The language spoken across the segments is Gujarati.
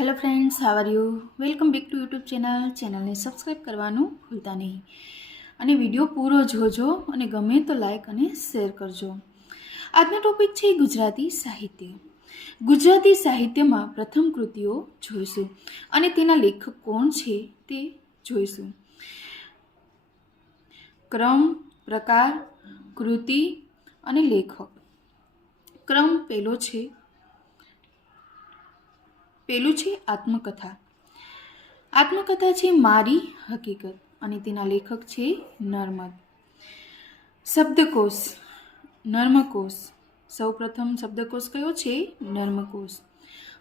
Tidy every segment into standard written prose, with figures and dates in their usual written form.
Hello friends, how are you? Welcome back to YouTube ચેનલને સબસ્ક્રાઈબ કરવાનું ભૂલતા નહીં અને વિડીયો પૂરો જોજો અને ગમે તો લાઈક અને શેર કરજો. આજનો ટોપિક છે ગુજરાતી સાહિત્ય. ગુજરાતી સાહિત્યમાં પ્રથમ કૃતિઓ જોઈશું અને તેના લેખક કોણ છે તે જોઈશું. ક્રમ, પ્રકાર, કૃતિ અને લેખક. ક્રમ પેલું છે આત્મકથા. આત્મકથા છે મારી હકીકત અને તેના લેખક છે નર્મદ. શબ્દકોશ, નર્મકોશ. સૌ પ્રથમ શબ્દકોશ કયો છે? નર્મકોશ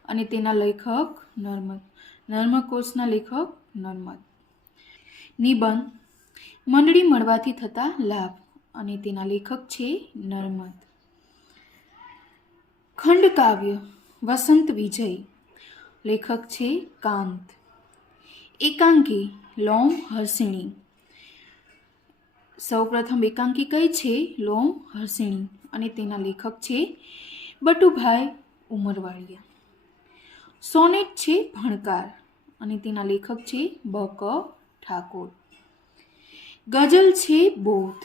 અને તેના લેખક નર્મદ. નર્મકોશના લેખક નર્મદ. નિબંધ, મંડળી મળવાથી થતા લાભ અને તેના લેખક છે નર્મદ. ખંડકાવ્ય, વસંત વિજય. લેખક છે કાંત. એકાંકી, લોમ હર્ષિણી. સૌ પ્રથમ એકાંકી કઈ છે? લોમ હર્ષિણી અને તેના લેખક છે બટુભાઈ ઉમરવાળિયા. સોનેટ છે ભણકાર અને તેના લેખક છે બ.ક. ઠાકોર. ગઝલ છે બોધ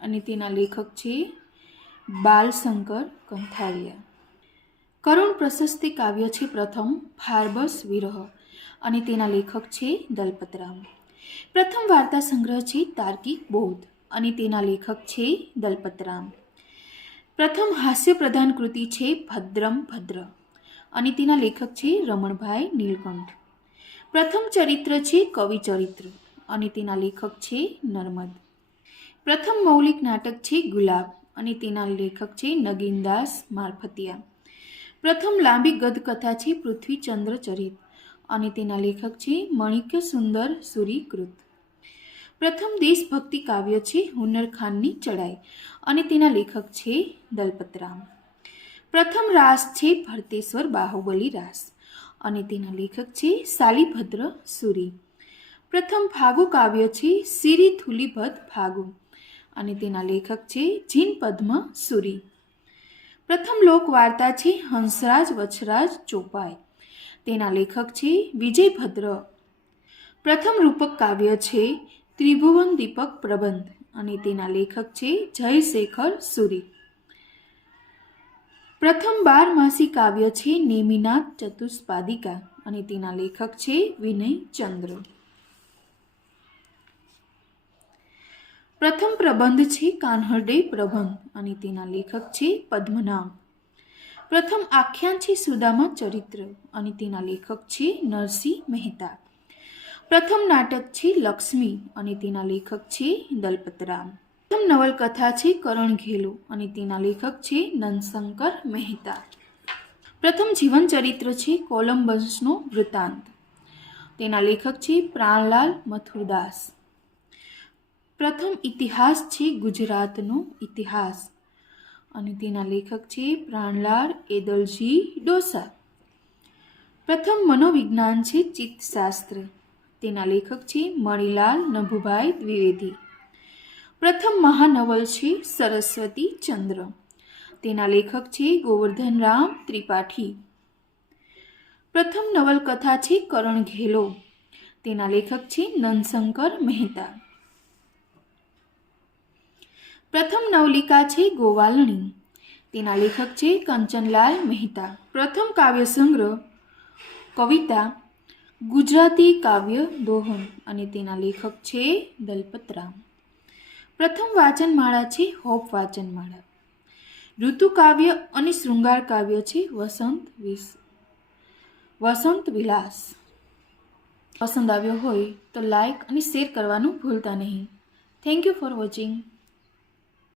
અને તેના લેખક છે બાલશંકર કંથારિયા. કરુણ પ્રશસ્તિ કાવ્ય છે પ્રથમ ફાર્બસ વિરહ અને તેના લેખક છે દલપતરામ. પ્રથમ વાર્તા સંગ્રહ છે તાર્કિક બોધ અને તેના લેખક છે દલપતરામ. પ્રથમ હાસ્ય પ્રધાન કૃતિ છે ભદ્રમ ભદ્ર અને તેના લેખક છે રમણભાઈ નીલકંઠ. પ્રથમ ચરિત્ર છે કવિ ચરિત્ર અને તેના લેખક છે નર્મદ. પ્રથમ મૌલિક નાટક છે ગુલાબ અને તેના લેખક છે નગીનદાસ મારફતિયા. પ્રથમ લાંબી ગદ્યકથા છે પૃથ્વીચંદ્ર ચરિત અને તેના લેખક છે મણિક્ય સુંદર સુરીકૃત. પ્રથમ દેશભક્તિ કાવ્ય છે હુન્નર ખાનની ચડાઈ અને તેના લેખક છે દલપતરામ. પ્રથમ રાસ છે ભરતેશ્વર બાહુબલી રાસ અને તેના લેખક છે શાલિભદ્ર સુરી. પ્રથમ ફાગુ કાવ્ય છે સિરિથુલીભદ્ર ફાગુ અને તેના લેખક છે જીન પદ્મ સુરી. પ્રથમ લોકવાર્તા છે હંસરાજ વછરાજ ચોપાઈ. તેના લેખક છે વિજયભદ્ર. પ્રથમ રૂપક કાવ્ય છે ત્રિભુવન દીપક પ્રબંધ અને તેના લેખક છે જયશેખર સુરી. પ્રથમ બારમાસી કાવ્ય છે નેમિનાથ ચતુષ્પાદિકા અને તેના લેખક છે વિનયચંદ્ર. પ્રથમ પ્રબંધ છે કાન્હરડે પ્રબંધ અને તેના લેખક છે પદ્મનાભ. પ્રથમ આખ્યાન છે સુદામા ચરિત્ર અને તેના લેખક છે નરસિંહ મહેતા. પ્રથમ નાટક છે લક્ષ્મી અને તેના લેખક છે દલપતરામ. પ્રથમ નવલકથા છે કરણ ઘેલો અને તેના લેખક છે નંદશંકર મહેતા. પ્રથમ જીવન ચરિત્ર છે કોલંબસનો વૃત્તાંત. તેના લેખક છે પ્રાણલાલ મથુરદાસ. પ્રથમ ઇતિહાસ છે ગુજરાતનો ઇતિહાસ અને તેના લેખક છે પ્રાણલાલ એદલજી ડોસા. પ્રથમ મનોવિજ્ઞાન છે ચિત્તશાસ્ત્ર. તેના લેખક છે મણિલાલ નભુભાઈ દ્વિવેદી. પ્રથમ મહાનવલ છે સરસ્વતી ચંદ્ર. તેના લેખક છે ગોવર્ધનરામ ત્રિપાઠી. પ્રથમ નવલકથા છે કરણ ઘેલો. તેના લેખક છે નંદશંકર મહેતા. પ્રથમ નવલિકા છે ગોવાલણી. તેના લેખક છે કંચનલાલ મહેતા. પ્રથમ કાવ્ય સંગ્રહ કવિતા ગુજરાતી કાવ્ય દોહન અને તેના લેખક છે દલપતરામ. પ્રથમ વાચનમાળા છે હોપ વાચનમાળા. ઋતુ કાવ્ય અને શૃંગાર કાવ્ય છે વસંત વિલાસ. પસંદ આવ્યો હોય તો લાઈક અને શેર કરવાનું ભૂલતા નહીં. Thank you for watching.